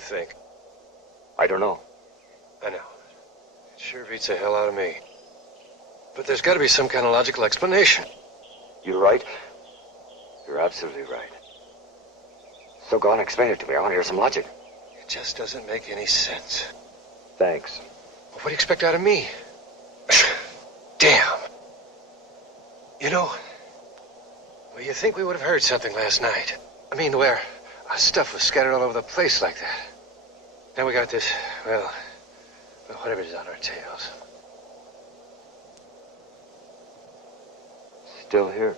you think? I don't know. I know. It sure beats the hell out of me. But there's got to be some kind of logical explanation. You're right. You're absolutely right. So go on and explain it to me. I want to hear some logic. It just doesn't make any sense. Thanks. What do you expect out of me? Damn. You know, well, you think we would have heard something last night. I mean, where our stuff was scattered all over the place like that. Now we got this, well, whatever it is on our tails. Still here?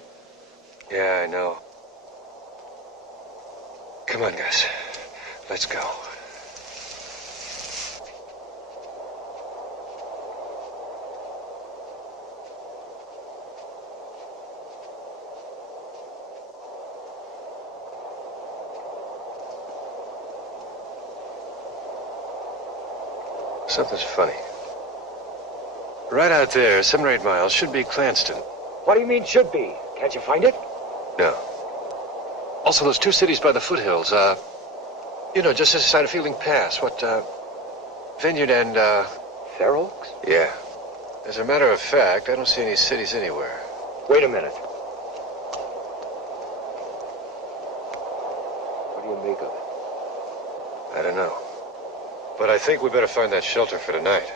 Yeah, I know. Come on, Gus. Let's go. Something's funny. Right out there, 7 or 8 miles, should be Cranston. What do you mean should be? Can't you find it? No. Also, those 2 cities by the foothills, you know, just this side of Fielding Pass. What, Vineyard and, Fair Oaks? Yeah. As a matter of fact, I don't see any cities anywhere. Wait a minute. What do you make of it? I don't know. But I think we better find that shelter for tonight.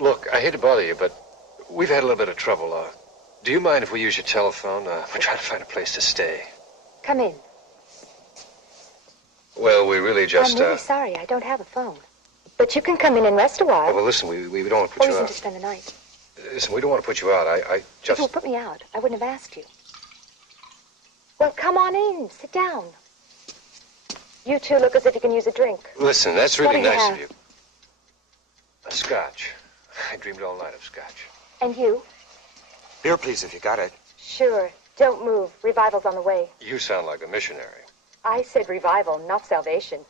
Look, I hate to bother you, but we've had a little bit of trouble. Do you mind if we use your telephone? We're trying to find a place to stay. Come in. Well, we really just, I'm really sorry. I don't have a phone. But you can come in and rest a while. Oh, well, listen, we don't want to put you Or out. even to spend the night. Listen, we don't want to put you out. I just... If you would put me out, I wouldn't have asked you. Well, come on in. Sit down. You two look as if you can use a drink. Listen, that's really What do you nice have? of you. A scotch. I dreamed all night of scotch. And you? Beer, please, if you got it. Sure. Don't move. Revival's on the way. You sound like a missionary. I said revival, not salvation.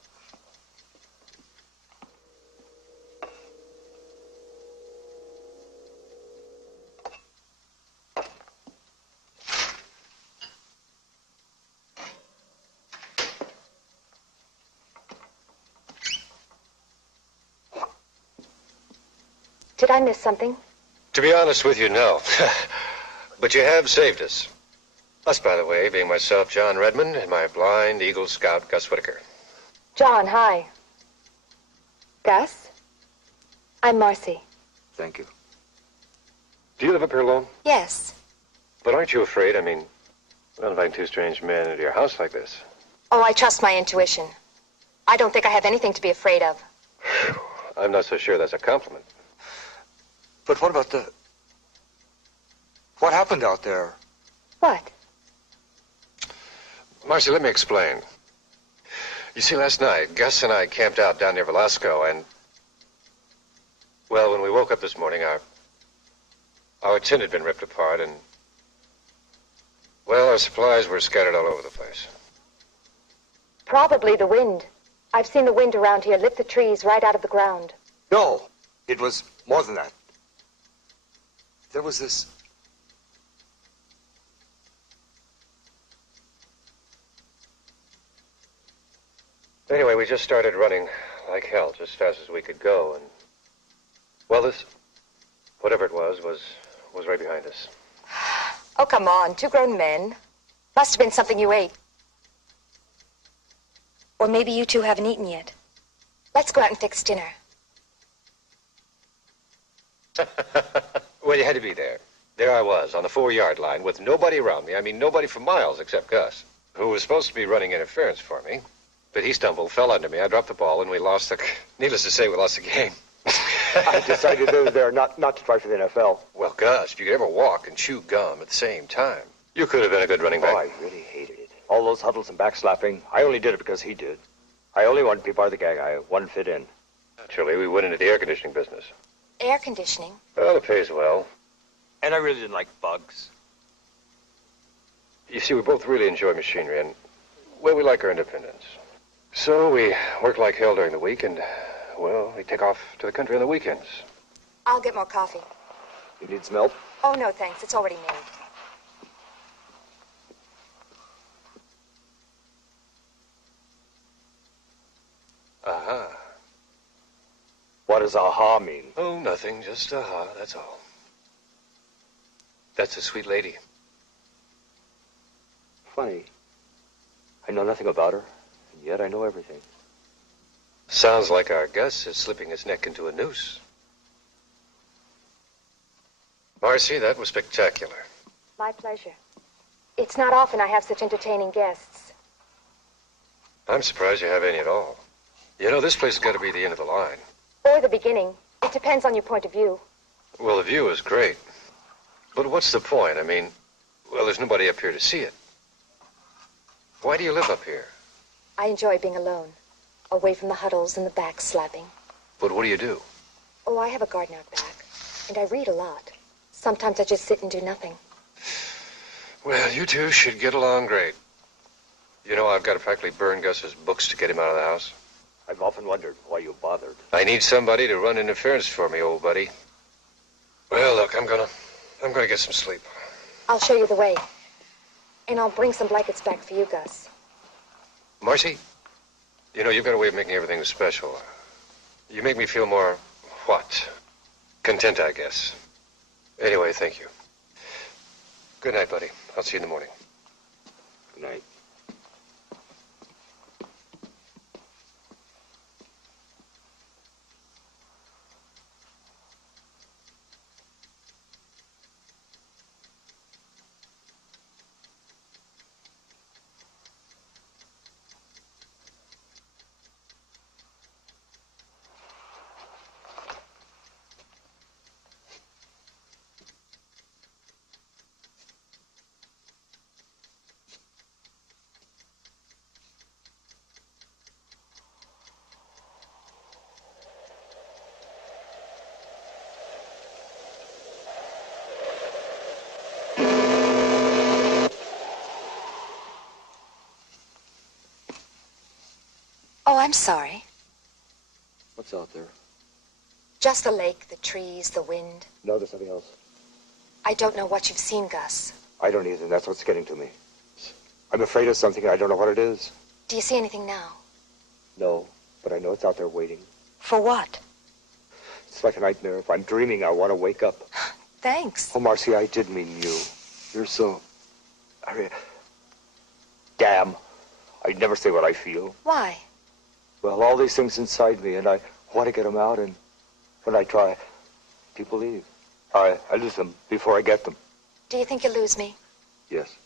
Did I miss something? To be honest with you, no. But you have saved us. Us, by the way, being myself, John Redmond, and my blind Eagle Scout, Gus Whitaker. John, hi. Gus? I'm Marcy. Thank you. Do you live up here alone? Yes. But aren't you afraid? I mean, well, inviting 2 strange men into your house like this. Oh, I trust my intuition. I don't think I have anything to be afraid of. I'm not so sure that's a compliment. But what about what happened out there? What? Marcy, let me explain. You see, last night, Gus and I camped out down near Velasco, and... Well, when we woke up this morning, our tent had been ripped apart, and... Well, our supplies were scattered all over the place. Probably the wind. I've seen the wind around here lift the trees right out of the ground. No, it was more than that. There was this... Anyway, we just started running like hell, just as fast as we could go, and... Well, this... Whatever it was right behind us. Oh, come on. 2 grown men. Must have been something you ate. Or maybe you two haven't eaten yet. Let's go out and fix dinner. Well, you had to be there. There I was, on the 4-yard line, with nobody around me. I mean, nobody for miles except Gus, who was supposed to be running interference for me. But he stumbled, fell under me. I dropped the ball, and we lost the... Needless to say, we lost the game. I decided there not to try for the NFL. Well, Gus, if you could ever walk and chew gum at the same time, you could have been a good running back. Oh, I really hated it. All those huddles and backslapping, I only did it because he did. I only wanted to be part of the gang. I wanted to fit in. Naturally, we went into the air conditioning business. Air conditioning? Well, it pays well. And I really didn't like bugs. You see, we both really enjoy machinery, and, well, we like our independence. So we work like hell during the week, and, well, we take off to the country on the weekends. I'll get more coffee. You need some help? Oh, no, thanks. It's already made. Aha. What does aha mean? Oh, nothing. Just aha, that's all. That's a sweet lady. Funny. I know nothing about her, and yet I know everything. Sounds like our Gus is slipping his neck into a noose. Marcy, that was spectacular. My pleasure. It's not often I have such entertaining guests. I'm surprised you have any at all. You know, this place has got to be the end of the line. Or the beginning. It depends on your point of view. Well, the view is great. But what's the point? I mean, well, there's nobody up here to see it. Why do you live up here? I enjoy being alone, away from the huddles and the backslapping. But what do you do? Oh, I have a garden out back, and I read a lot. Sometimes I just sit and do nothing. Well, you two should get along great. You know, I've got to practically burn Gus's books to get him out of the house. I've often wondered why you bothered. I need somebody to run interference for me, old buddy. Well, look, I'm gonna get some sleep. I'll show you the way. And I'll bring some blankets back for you, Gus. Marcy, you know, you've got a way of making everything special. You make me feel more, what? Content, I guess. Anyway, thank you. Good night, buddy. I'll see you in the morning. Good night. Oh, I'm sorry. What's out there? Just the lake, the trees, the wind. No, there's something else. I don't know what you've seen, Gus. I don't either, and that's what's getting to me. I'm afraid of something, and I don't know what it is. Do you see anything now? No, but I know it's out there waiting. For what? It's like a nightmare. If I'm dreaming, I want to wake up. Thanks. Oh, Marcy, I did mean you. You're so... Damn. I'd never say what I feel. Why? Well, all these things inside me, and I want to get them out, and when I try, people leave. I lose them before I get them. Do you think you'll lose me? Yes.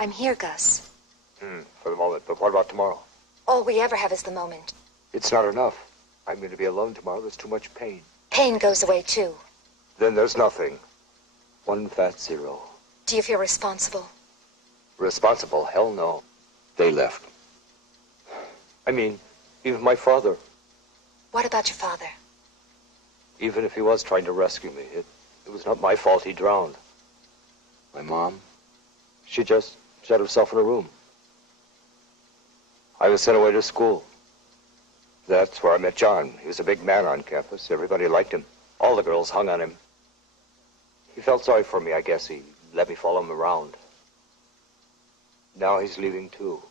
I'm here, Gus. For the moment, but what about tomorrow? All we ever have is the moment. It's not enough. I'm going to be alone tomorrow. There's too much pain. Pain goes away, too. Then there's nothing. One fat zero. Do you feel responsible? Responsible? Hell no. They left. I mean, even my father. What about your father? Even if he was trying to rescue me, it was not my fault he drowned. My mom, she just shut herself in a room. I was sent away to school. That's where I met John. He was a big man on campus. Everybody liked him. All the girls hung on him. He felt sorry for me, I guess. He let me follow him around. Now he's leaving, too.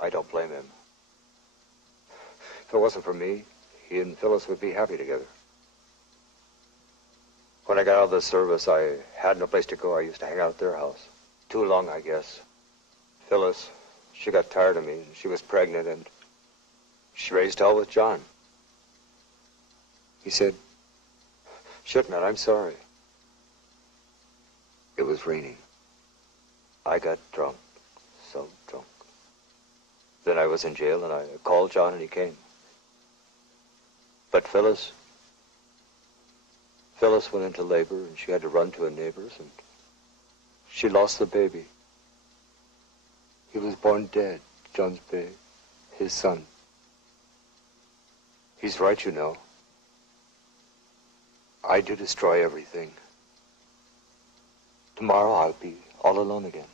I don't blame him. If it wasn't for me, he and Phyllis would be happy together. When I got out of the service, I had no place to go. I used to hang out at their house. Too long, I guess. Phyllis, she got tired of me. She was pregnant, and she raised hell with John. He said, "Shit, man, I'm sorry." It was raining. I got drunk, so drunk. Then I was in jail, and I called John, and he came. But Phyllis went into labor, and she had to run to a neighbor's, and she lost the baby. He was born dead, John's baby, his son. He's right, you know. I do destroy everything. Tomorrow I'll be all alone again.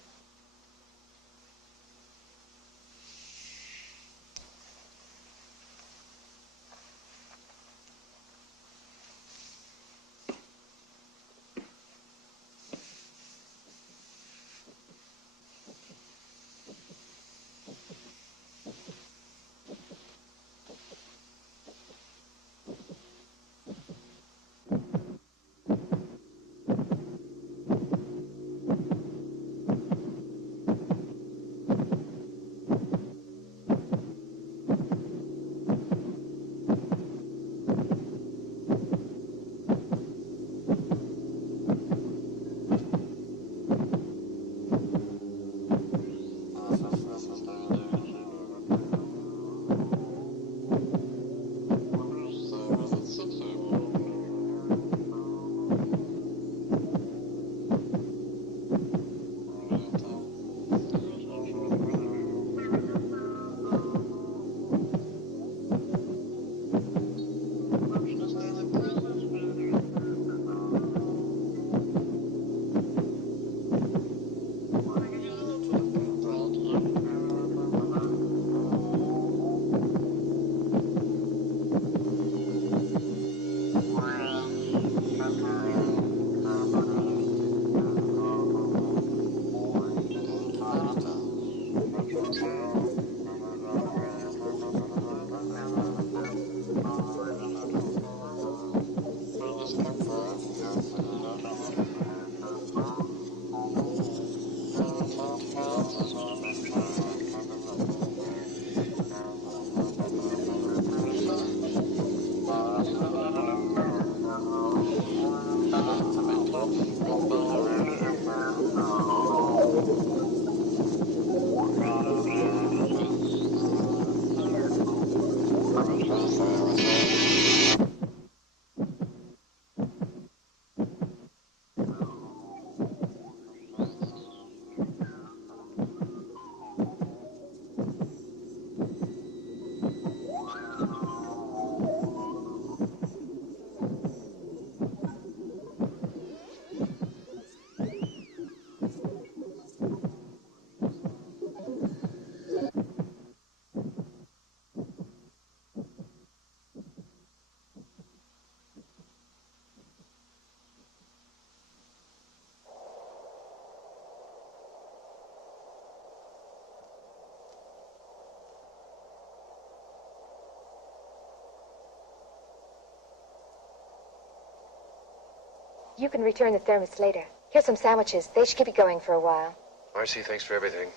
You can return the thermos later. Here's some sandwiches. They should keep you going for a while. Marcy, thanks for everything.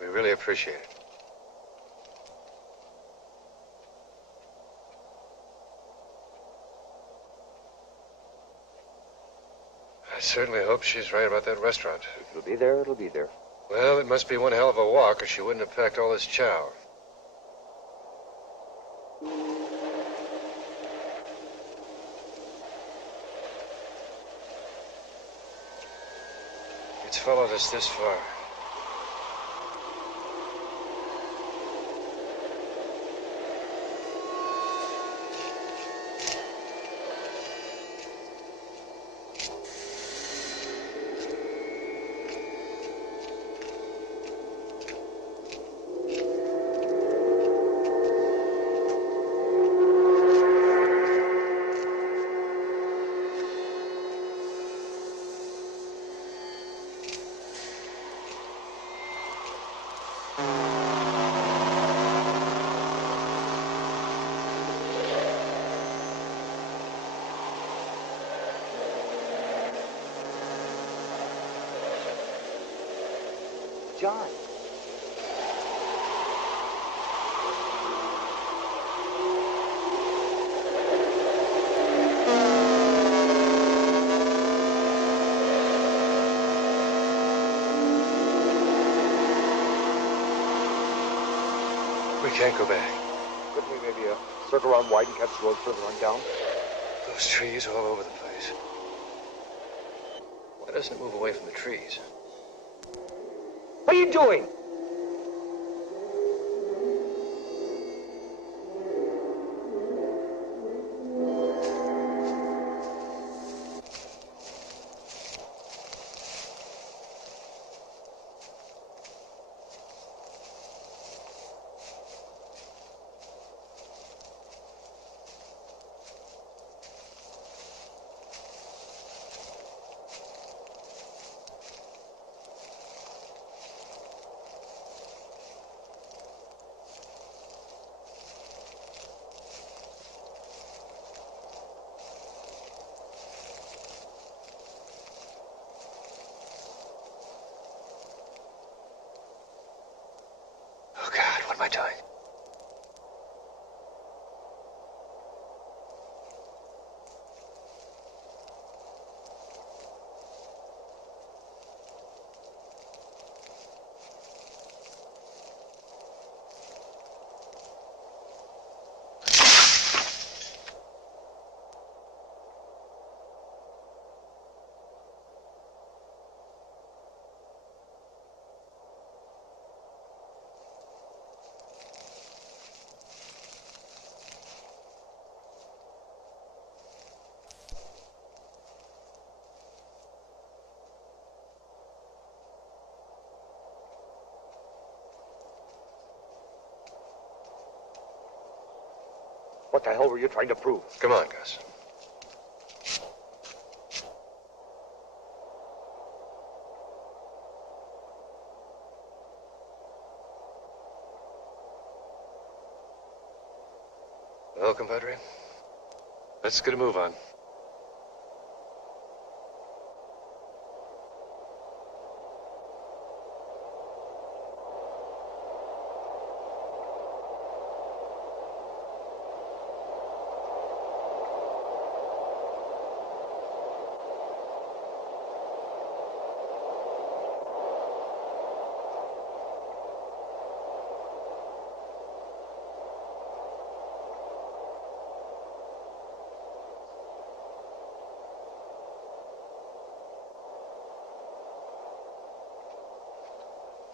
We really appreciate it. I certainly hope she's right about that restaurant. If it'll be there, it'll be there. Well, it must be one hell of a walk, or she wouldn't have packed all this chow. It's followed us this far. John. We can't go back. Couldn't we maybe circle around wide and catch the road further on down? Those trees all over the place. Why doesn't it move away from the trees? What are you doing? Oh, God, what am I doing? What the hell were you trying to prove? Come on, Gus. Well, compadre, let's get a move on.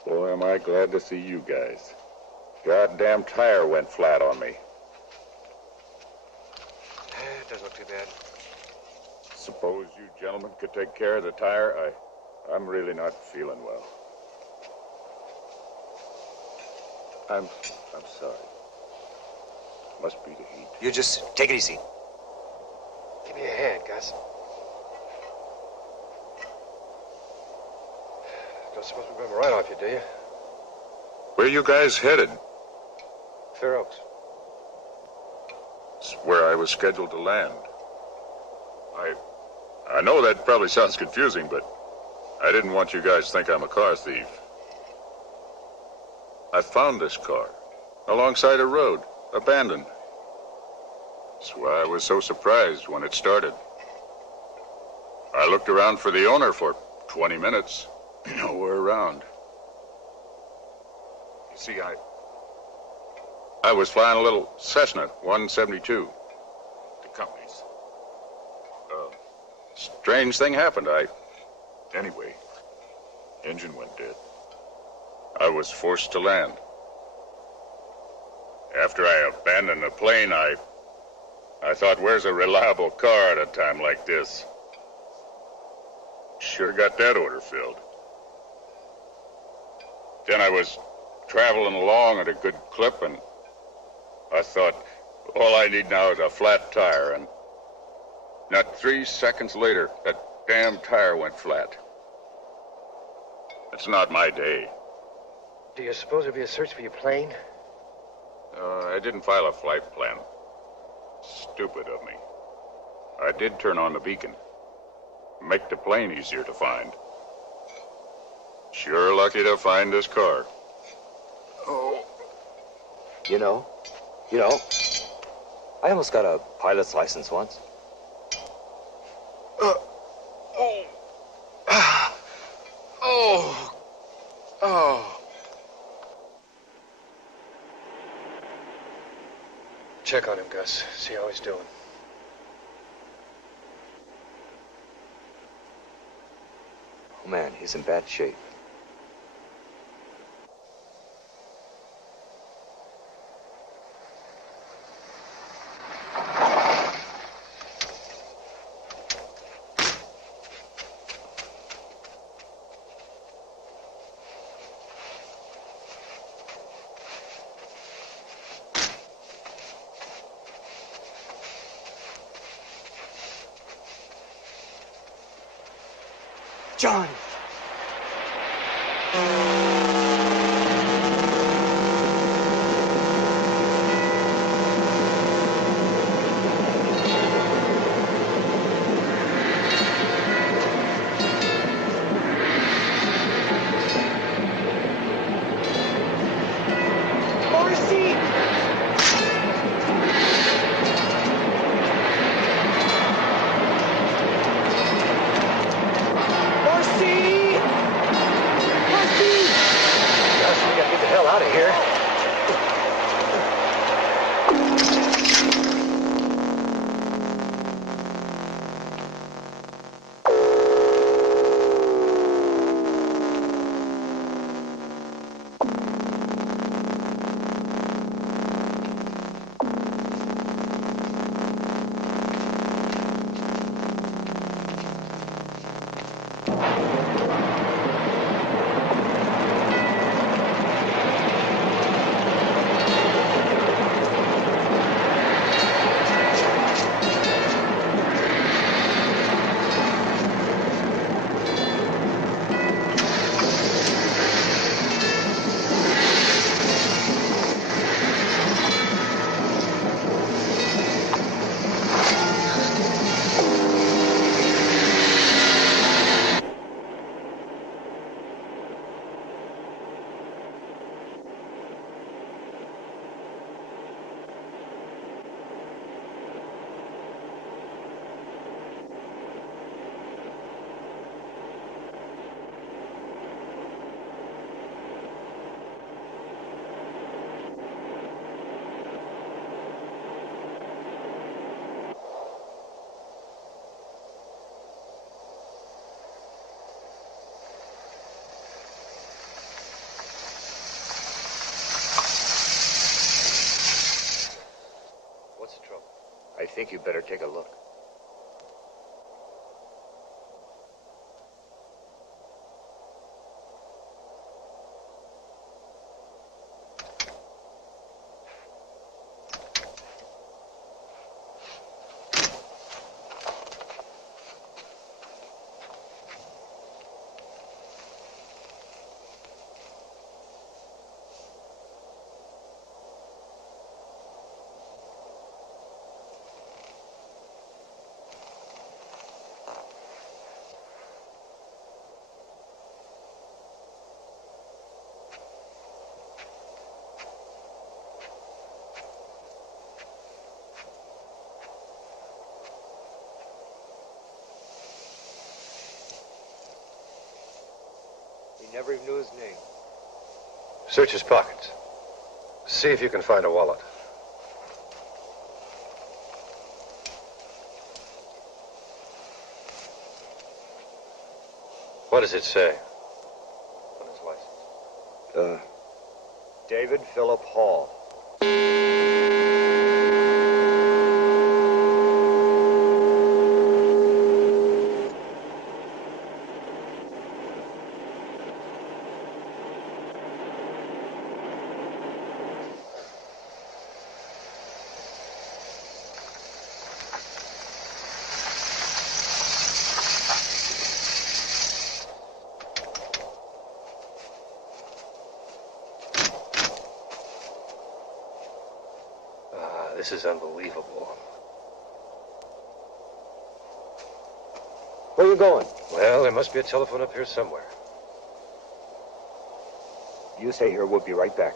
Boy, am I glad to see you guys. Goddamn tire went flat on me. It doesn't look too bad. Suppose you gentlemen could take care of the tire? I'm really not feeling well. I'm sorry. Must be the heat. You just take it easy. Give me a hand, Gus. Don't suppose we're going right off you, do you? Where you guys headed? Fair Oaks. It's where I was scheduled to land. I know that probably sounds confusing, but I didn't want you guys to think I'm a car thief. I found this car alongside a road, abandoned. That's why I was so surprised when it started. I looked around for the owner for 20 minutes. Nowhere around. You see, I was flying a little Cessna 172. The company's. Strange thing happened. Anyway, engine went dead. I was forced to land. After I abandoned the plane, I thought, where's a reliable car at a time like this? Sure got that order filled. Then I was traveling along at a good clip, and I thought, all I need now is a flat tire, and not 3 seconds later, that damn tire went flat. It's not my day. Do you suppose there'll be a search for your plane? I didn't file a flight plan. Stupid of me. I did turn on the beacon. Make the plane easier to find. Sure lucky to find this car. Oh. You know, I almost got a pilot's license once. check on him, Gus. See how he's doing. Oh, man, he's in bad shape. John! Marcy! Out of here. I think you better take a look. He never even knew his name. Search his pockets. See if you can find a wallet. What does it say on his license? David Philip Hall. This is unbelievable. Where are you going? Well, there must be a telephone up here somewhere. You stay here. We'll be right back.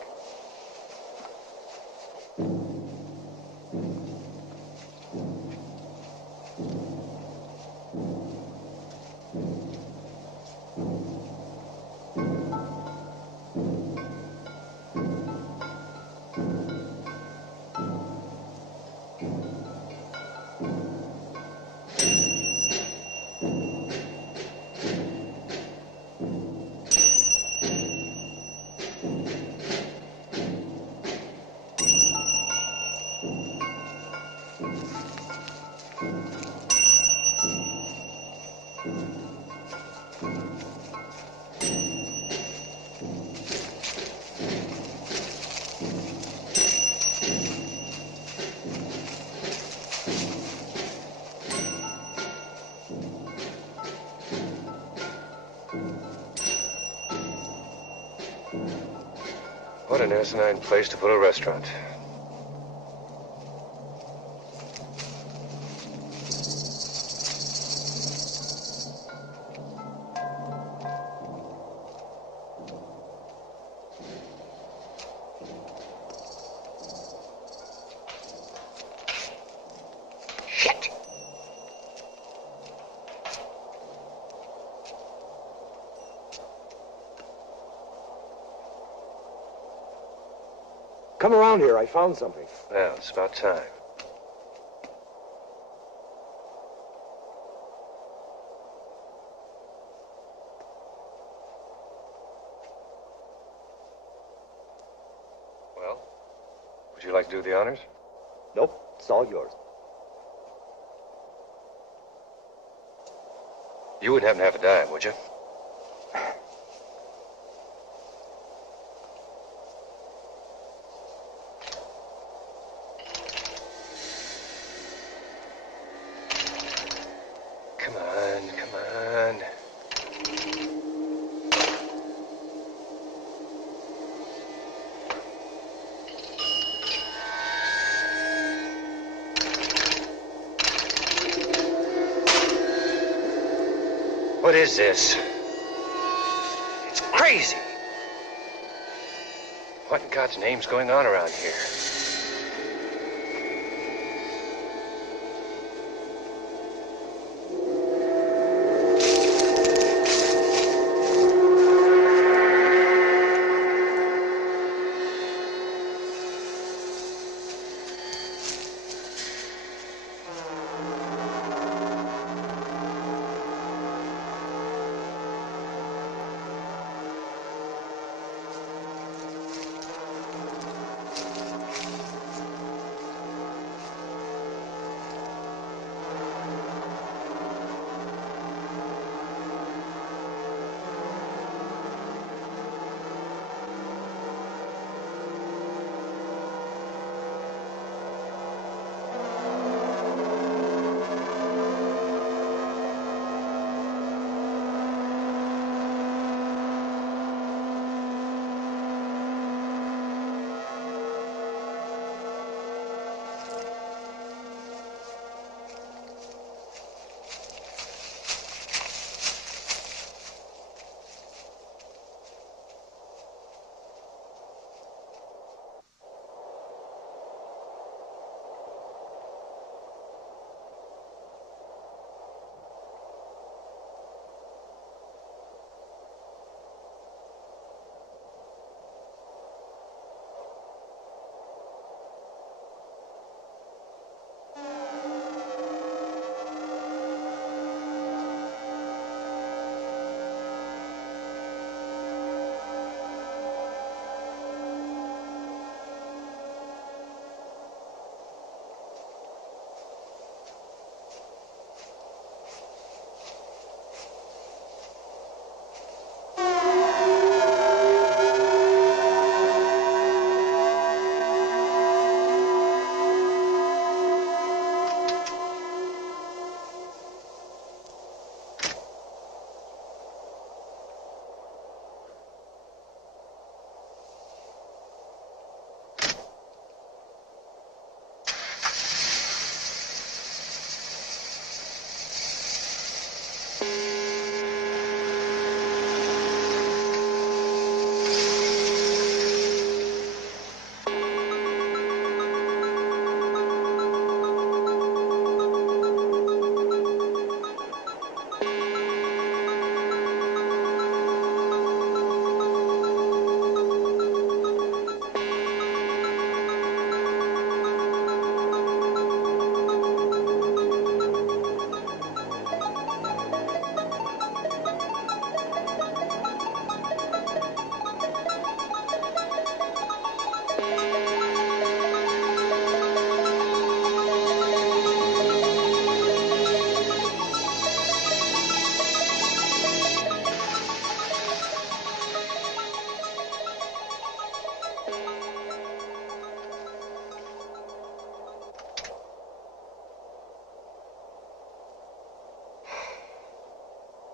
What an asinine place to put a restaurant. Shit! Come around here. I found something. Well, it's about time. Well, would you like to do the honors? Nope. It's all yours. You wouldn't happen to have a dime, would you? Come on, come on. What is this? It's crazy. What in God's name's going on around here?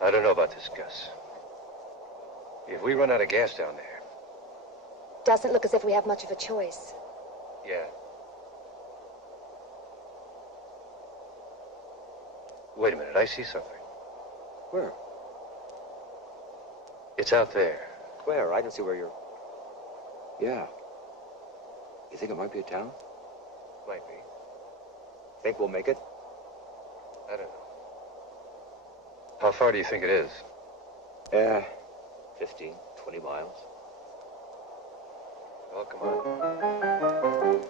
I don't know about this, Gus. If we run out of gas down there, Doesn't look as if we have much of a choice. Yeah. Wait a minute, I see something. Where? It's out there. Where? I don't see where you're... Yeah. You think it might be a town? Might be. Think we'll make it? I don't know. How far do you think it is? 15, 20 miles. Well, come on.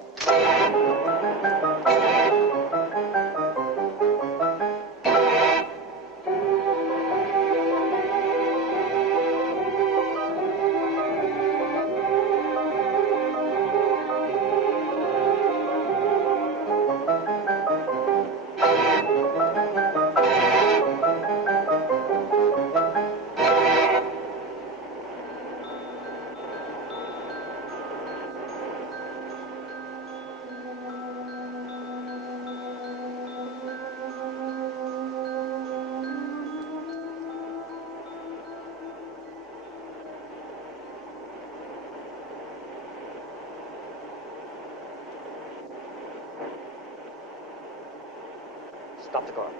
Stop the car.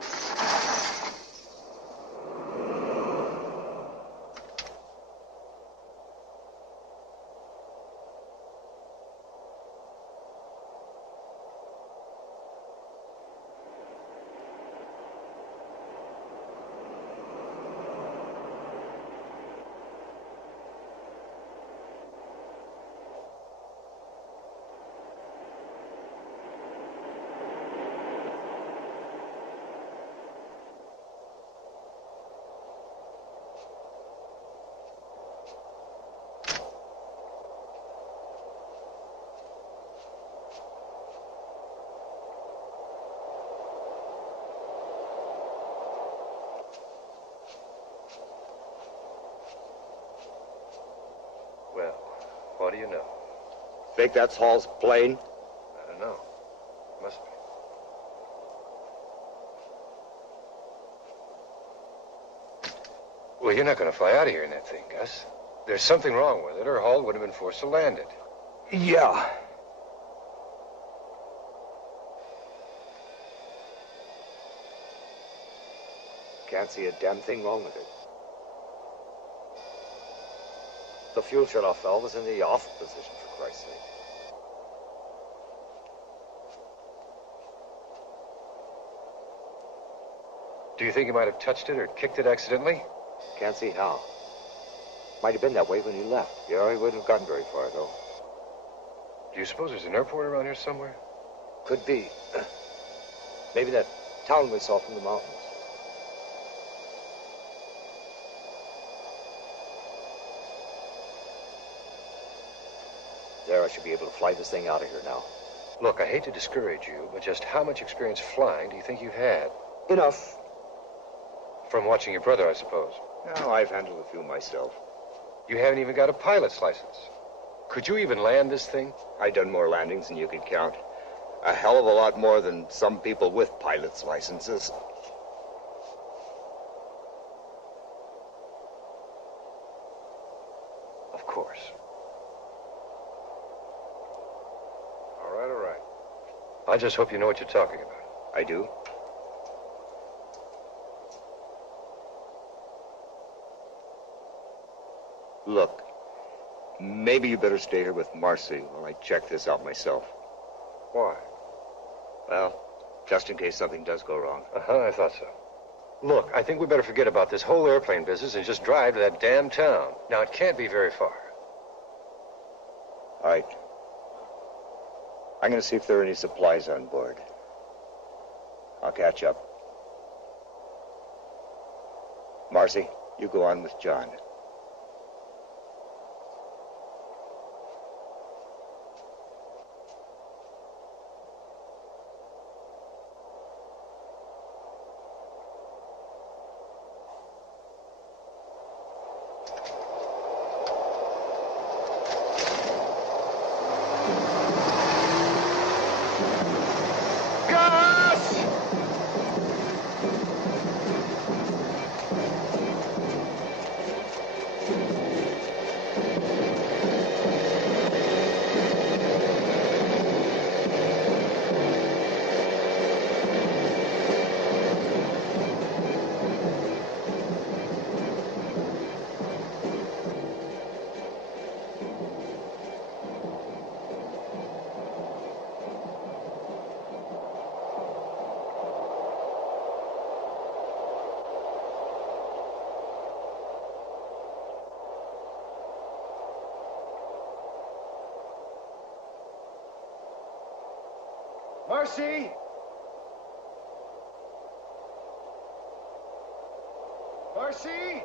Well, what do you know? Think that's Hall's plane? I don't know. Must be. Well, you're not going to fly out of here in that thing, Gus. There's something wrong with it, or Hall would have been forced to land it. Yeah. Can't see a damn thing wrong with it. The fuel shut-off valve was in the off position, for Christ's sake. Do you think he might have touched it or kicked it accidentally? Can't see how. Might have been that way when he left. Yeah, he wouldn't have gotten very far, though. Do you suppose there's an airport around here somewhere? Could be. Maybe that town we saw from the mountains. There, I should be able to fly this thing out of here now. Look, I hate to discourage you, but just how much experience flying do you think you've had? Enough. From watching your brother, I suppose. No, I've handled a few myself. You haven't even got a pilot's license. Could you even land this thing? I've done more landings than you could count. A hell of a lot more than some people with pilot's licenses. Of course. All right, all right. I just hope you know what you're talking about. I do? Look, maybe you better stay here with Marcy while I check this out myself. Why? Well, just in case something does go wrong. Uh-huh, I thought so. Look, I think we better forget about this whole airplane business and just drive to that damn town. Now, it can't be very far. All right. I'm going to see if there are any supplies on board. I'll catch up. Marcy, you go on with John. Marcy! Marcy!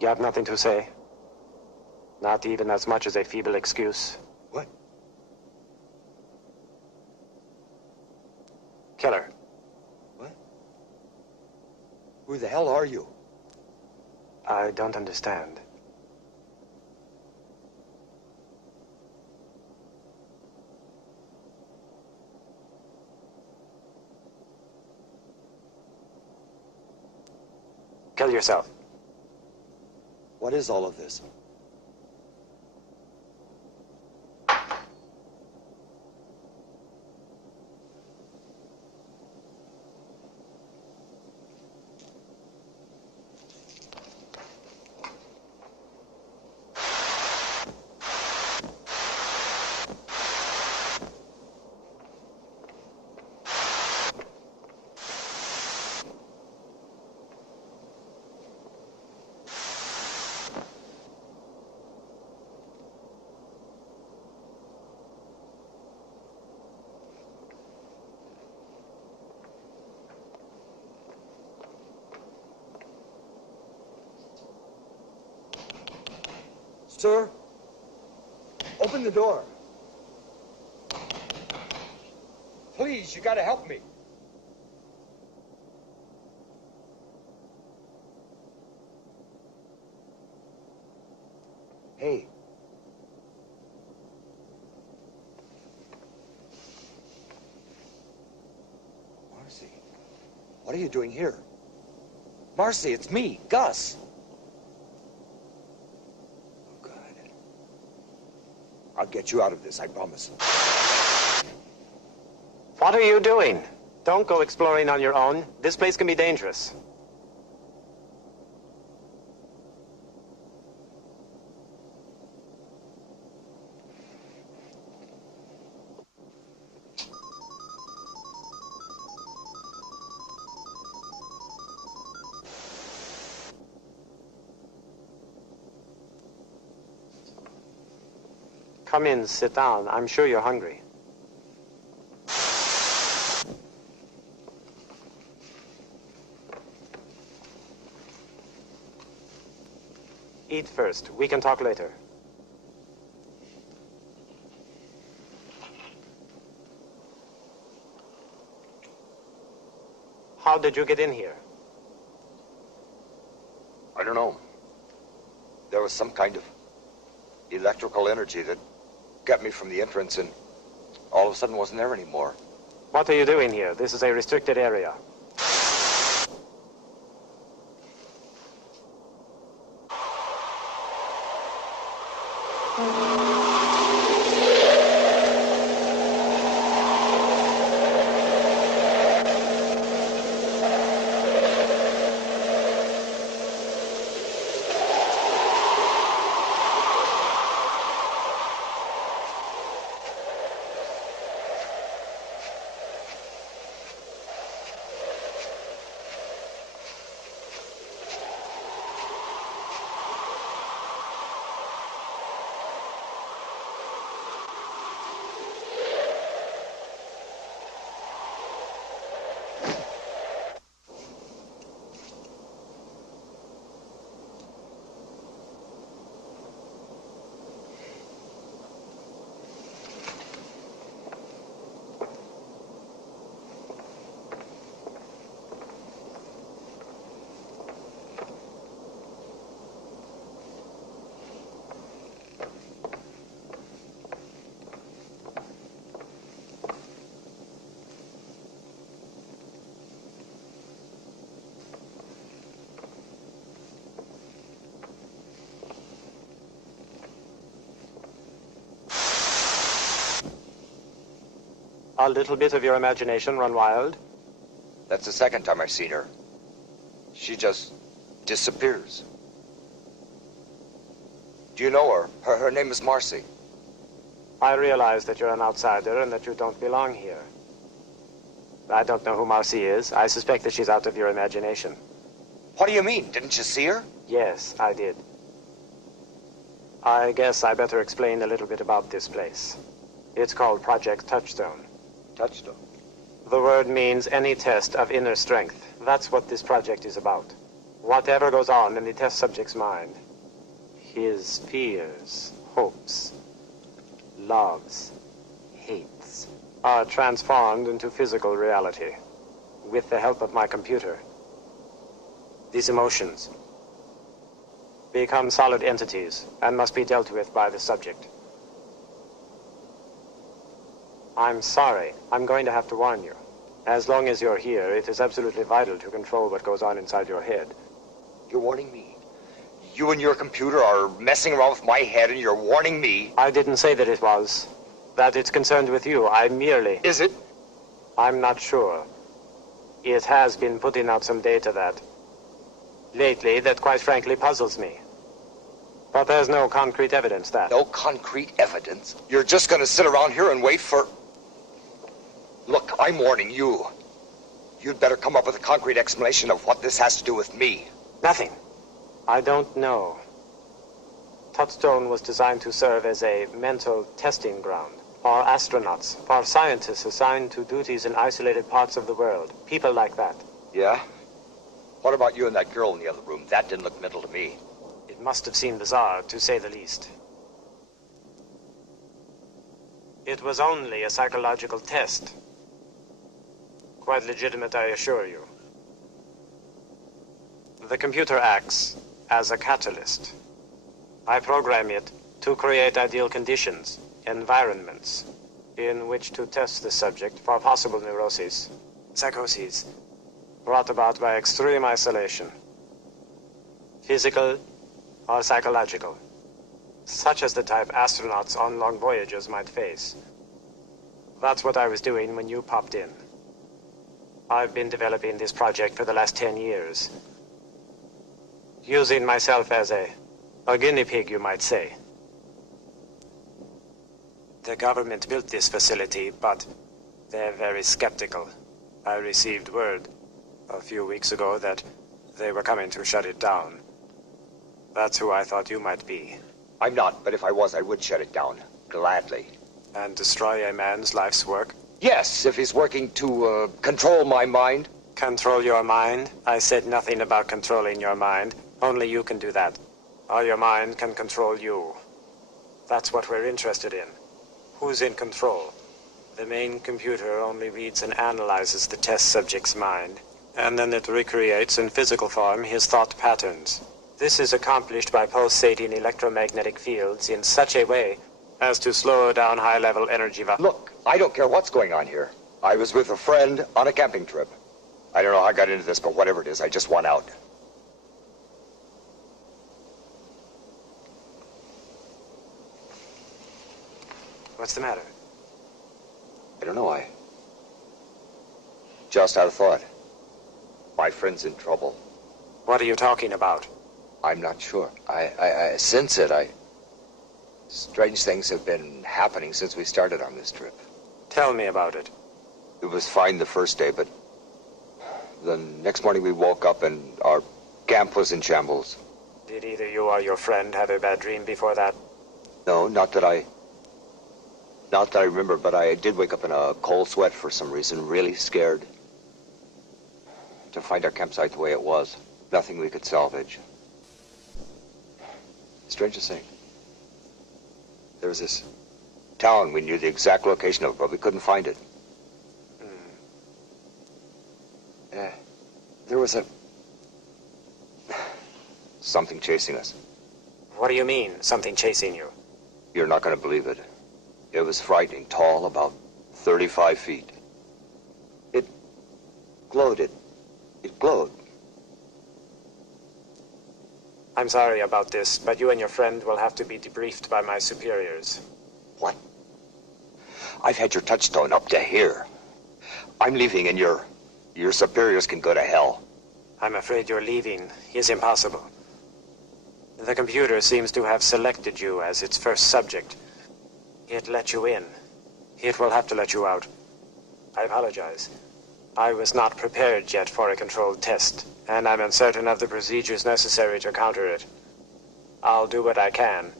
You have nothing to say? Not even as much as a feeble excuse? What? Keller. What? Who the hell are you? I don't understand. Kill yourself. What is all of this? Sir, open the door. Please, you gotta help me. Hey. Marcy, what are you doing here? Marcy, it's me, Gus. I'll get you out of this, I promise. What are you doing? Don't go exploring on your own. This place can be dangerous. Come in, sit down. I'm sure you're hungry. Eat first. We can talk later. How did you get in here? I don't know. There was some kind of electrical energy that got me from the entrance and all of a sudden wasn't there anymore. What are you doing here? This is a restricted area. A little bit of your imagination run wild? That's the second time I've seen her. She just disappears. Do you know her? Her name is Marcy. I realize that you're an outsider and that you don't belong here. I don't know who Marcy is. I suspect that she's out of your imagination. What do you mean? Didn't you see her? Yes, I did. I guess I better explain a little bit about this place. It's called Project Touchstone. Touchstone. The word means any test of inner strength. That's what this project is about. Whatever goes on in the test subject's mind, his fears, hopes, loves, hates, are transformed into physical reality with the help of my computer. These emotions become solid entities and must be dealt with by the subject. I'm sorry. I'm going to have to warn you. As long as you're here, it is absolutely vital to control what goes on inside your head. You're warning me? You and your computer are messing around with my head and you're warning me? I didn't say that it was. That it's concerned with you. I merely... Is it? I'm not sure. It has been putting out some data lately that quite frankly puzzles me. But there's no concrete evidence that... No concrete evidence? You're just gonna sit around here and wait for... Look, I'm warning you. You'd better come up with a concrete explanation of what this has to do with me. Nothing. I don't know. Touchstone was designed to serve as a mental testing ground for astronauts, for scientists assigned to duties in isolated parts of the world. People like that. Yeah? What about you and that girl in the other room? That didn't look mental to me. It must have seemed bizarre, to say the least. It was only a psychological test. Quite legitimate, I assure you. The computer acts as a catalyst. I program it to create ideal conditions, environments, in which to test the subject for possible neuroses, psychoses, brought about by extreme isolation, physical or psychological, such as the type astronauts on long voyages might face. That's what I was doing when you popped in. I've been developing this project for the last 10 years. Using myself as a guinea pig, you might say. The government built this facility, but they're very skeptical. I received word a few weeks ago that they were coming to shut it down. That's who I thought you might be. I'm not, but if I was, I would shut it down. Gladly. And destroy a man's life's work? Yes, if he's working to, control my mind. Control your mind? I said nothing about controlling your mind. Only you can do that. Or your mind can control you. That's what we're interested in. Who's in control? The main computer only reads and analyzes the test subject's mind, and then it recreates in physical form his thought patterns. This is accomplished by pulsating electromagnetic fields in such a way as to slow down high-level energy. Look, I don't care what's going on here. I was with a friend on a camping trip. I don't know how I got into this, but whatever it is, I just want out. What's the matter? I don't know, I just had a thought. My friend's in trouble. What are you talking about? I'm not sure. I sense it. Strange things have been happening since we started on this trip. Tell me about it. It was fine the first day, but the next morning we woke up and our camp was in shambles. Did either you or your friend have a bad dream before that? No, not that I remember, but I did wake up in a cold sweat for some reason, really scared. To find our campsite the way it was. Nothing we could salvage. Strangest thing. There was this town, we knew the exact location of it, but we couldn't find it. There was something chasing us. What do you mean, something chasing you? You're not going to believe it. It was frightening, tall, about 35 feet. It glowed. It glowed. I'm sorry about this, but you and your friend will have to be debriefed by my superiors. What? I've had your touchstone up to here. I'm leaving, and your superiors can go to hell. I'm afraid your leaving is impossible. The computer seems to have selected you as its first subject. It let you in. It will have to let you out. I apologize. I was not prepared yet for a controlled test, and I'm uncertain of the procedures necessary to counter it. I'll do what I can,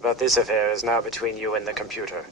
but this affair is now between you and the computer.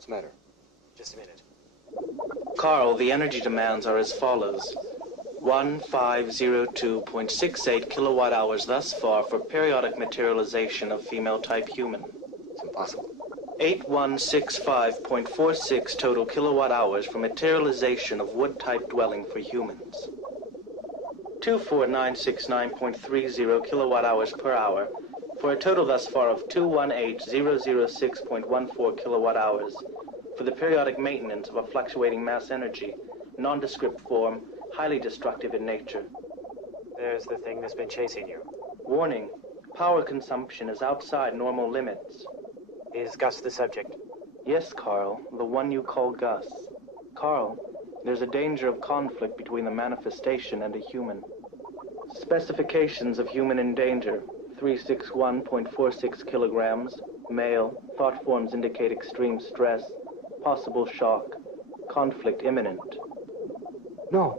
What's the matter? Just a minute. Carl, the energy demands are as follows. 1502.68 kilowatt hours thus far for periodic materialization of female-type human. It's impossible. 8165.46 total kilowatt hours for materialization of wood-type dwelling for humans. 24969.30 kilowatt hours per hour for a total thus far of 218006.14 kilowatt hours for the periodic maintenance of a fluctuating mass energy, nondescript form, highly destructive in nature. There's the thing that's been chasing you. Warning, power consumption is outside normal limits. Is Gus the subject? Yes, Carl, the one you call Gus. Carl, there's a danger of conflict between the manifestation and a human. Specifications of human in danger: 361.46 kilograms, male, thought forms indicate extreme stress, possible shock, conflict imminent. No.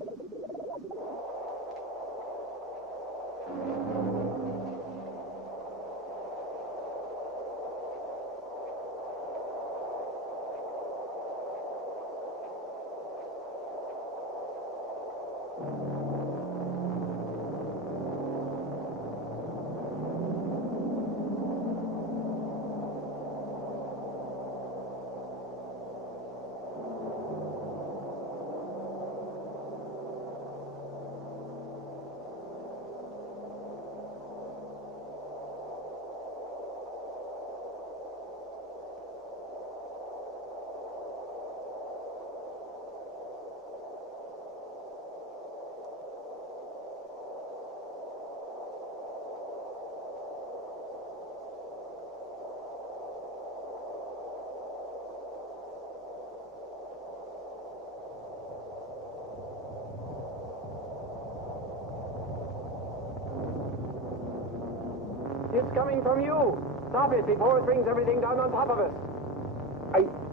It's coming from you. Stop it before it brings everything down on top of us.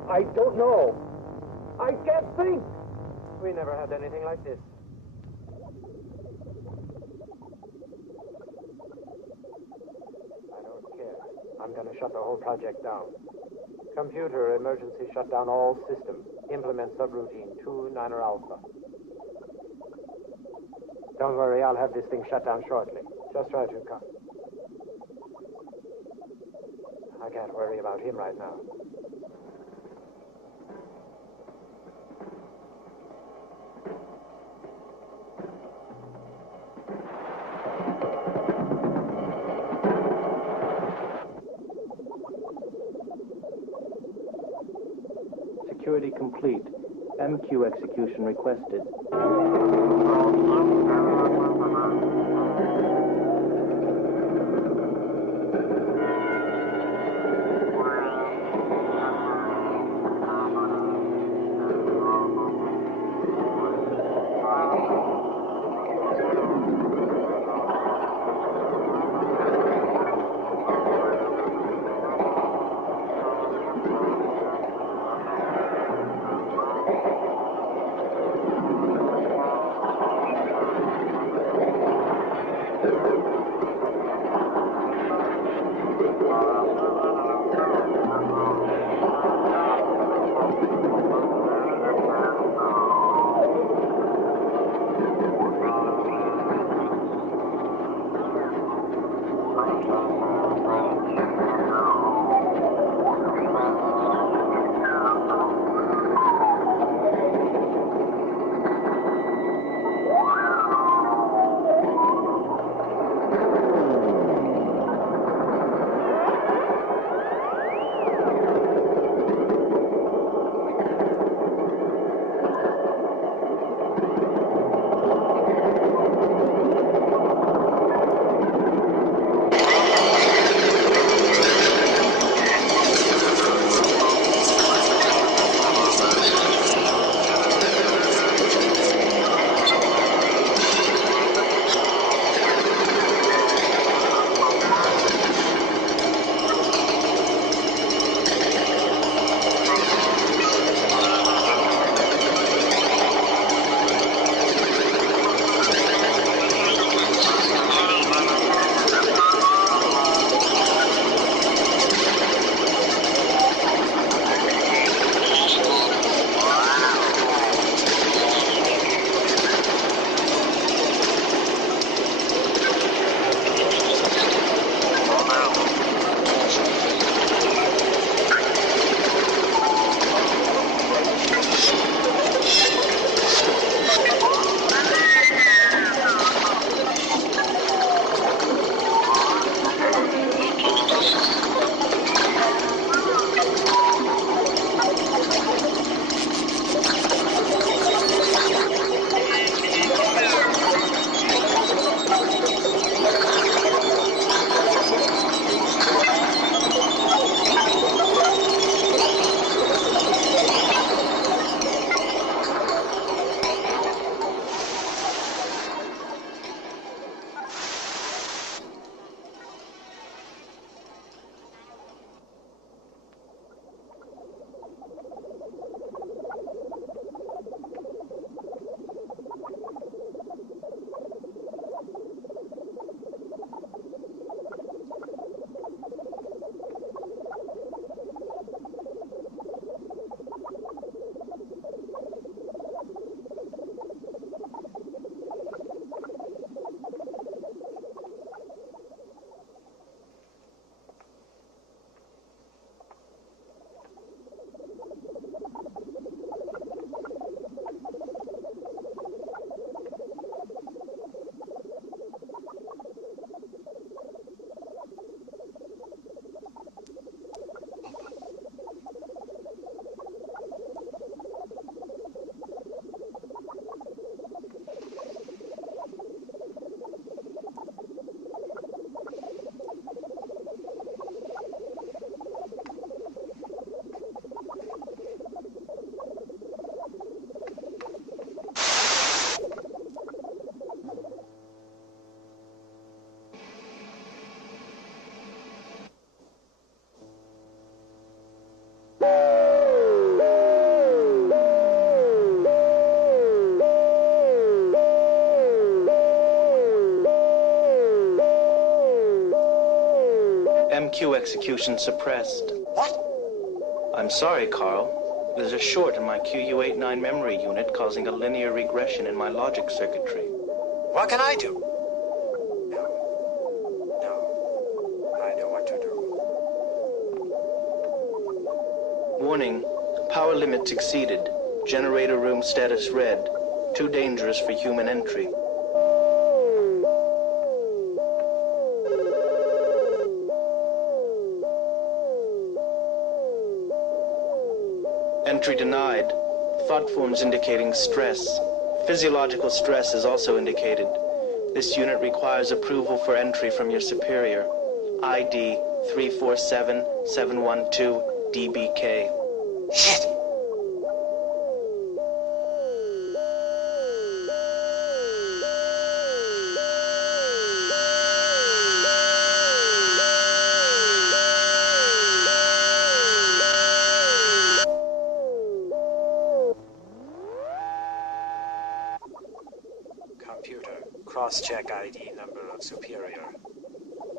I don't know. I can't think. We never had anything like this. I don't care. I'm going to shut the whole project down. Computer emergency shut down all systems. Implement subroutine 2 Niner Alpha. Don't worry, I'll have this thing shut down shortly. Just try to come. I can't worry about him right now. Security complete. MQ execution requested. MQ execution suppressed. What? I'm sorry, Carl. There's a short in my QU89 memory unit causing a linear regression in my logic circuitry. What can I do? No. I know what to do. Warning. Power limits exceeded. Generator room status red. Too dangerous for human entry. Entry denied. Thought forms indicating stress. Physiological stress is also indicated. This unit requires approval for entry from your superior. ID 347712 DBK. Shit! Computer, cross-check ID number of superior.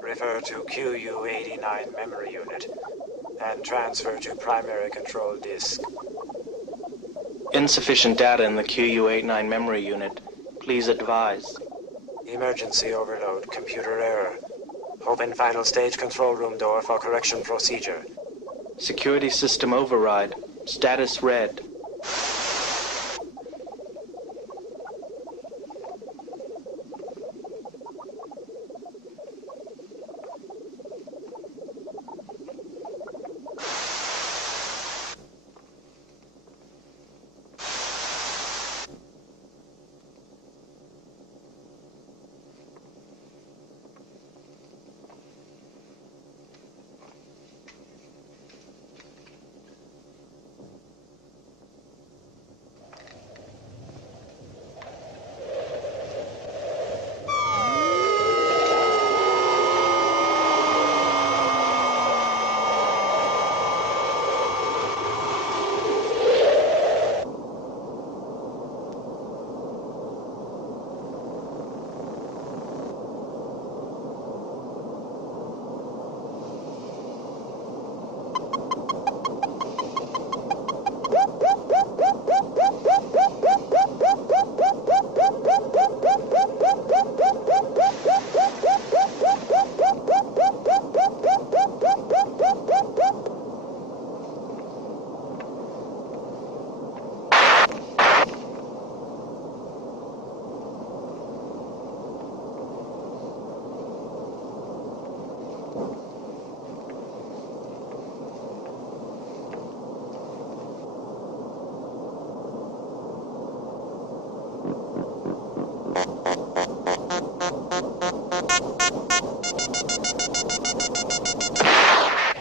Refer to QU89 memory unit and transfer to primary control disk. Insufficient data in the QU89 memory unit. Please advise. Emergency overload, computer error. Open final stage control room door for correction procedure. Security system override. Status red.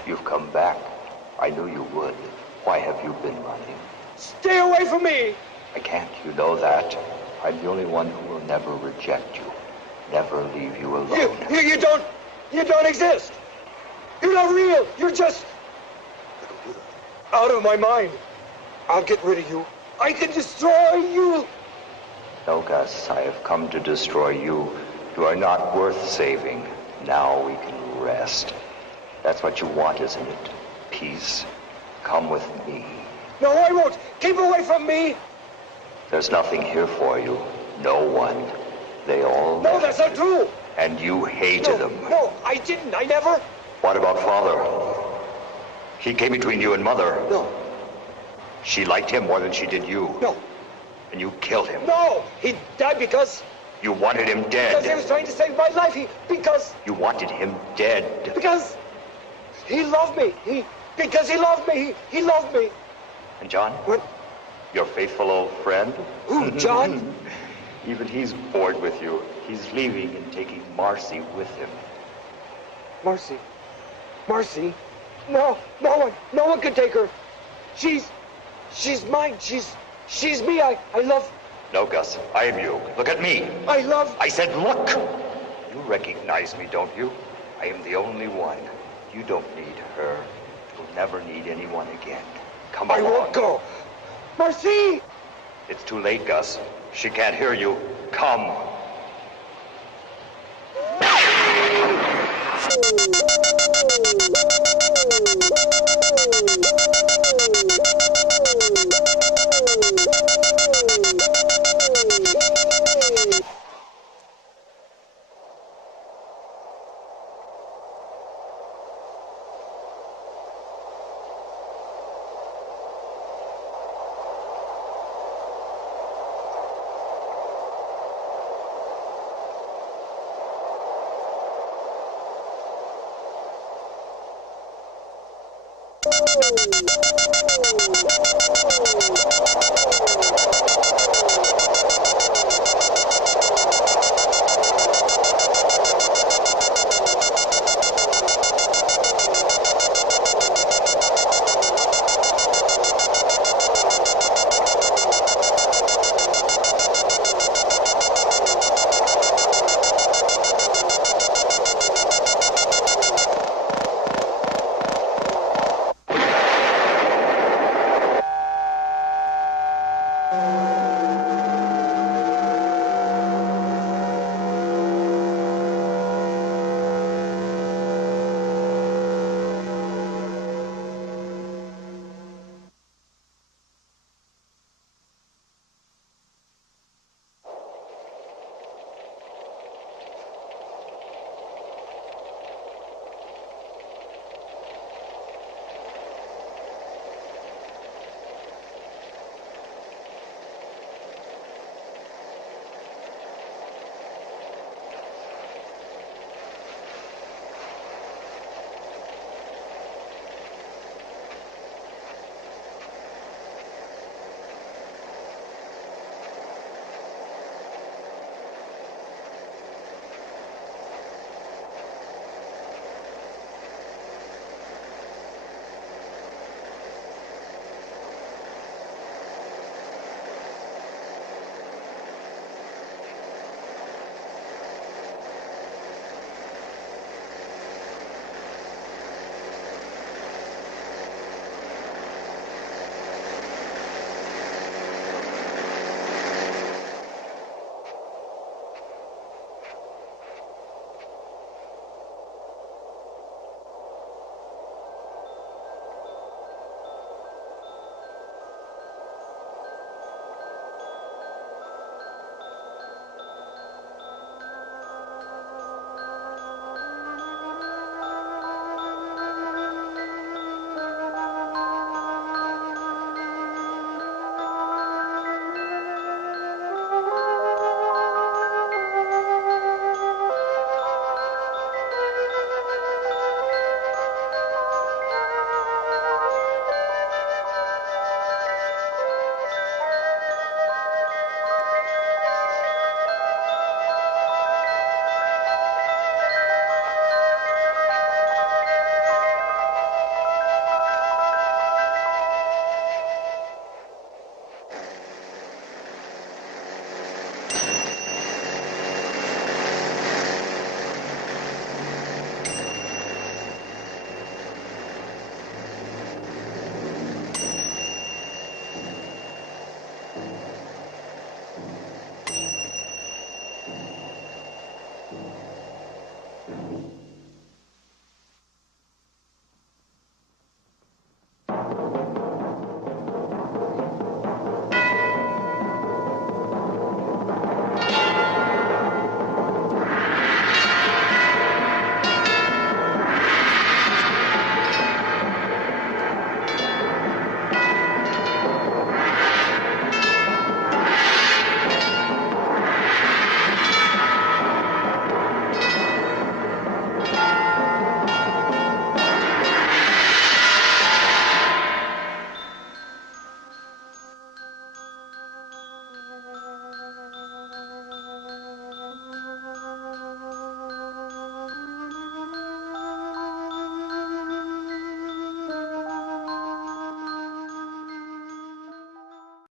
You've come back. I knew you would. Why have you been running? Stay away from me! I can't, you know that. I'm the only one who will never reject you. Never leave you alone. You don't exist! You're not real! You're just... out of my mind. I'll get rid of you. I can destroy you! No, Gus, I have come to destroy you. You are not worth saving. Now we can rest. That's what you want, isn't it? Peace. Come with me. No, I won't! Keep away from me! There's nothing here for you. No one. They all No, left. that's not true! And you hated them. No, I didn't. I never... What about Father? He came between you and Mother. No. She liked him more than she did you. No. And you killed him. No! He died because You wanted him dead. he was trying to save my life. Because You wanted him dead. he loved me. Because he loved me. He loved me. And John? What? Your faithful old friend? Who, John? Even he's bored with you. He's leaving and taking Marcy with him. Marcy. Marcy? No one can take her. She's mine. She's me. I love. No, Gus. I am you. Look at me. I love. I said look. You recognize me, don't you? I am the only one. You don't need her. You'll never need anyone again. Come I along. won't go. Marcy! It's too late, Gus. She can't hear you. Come.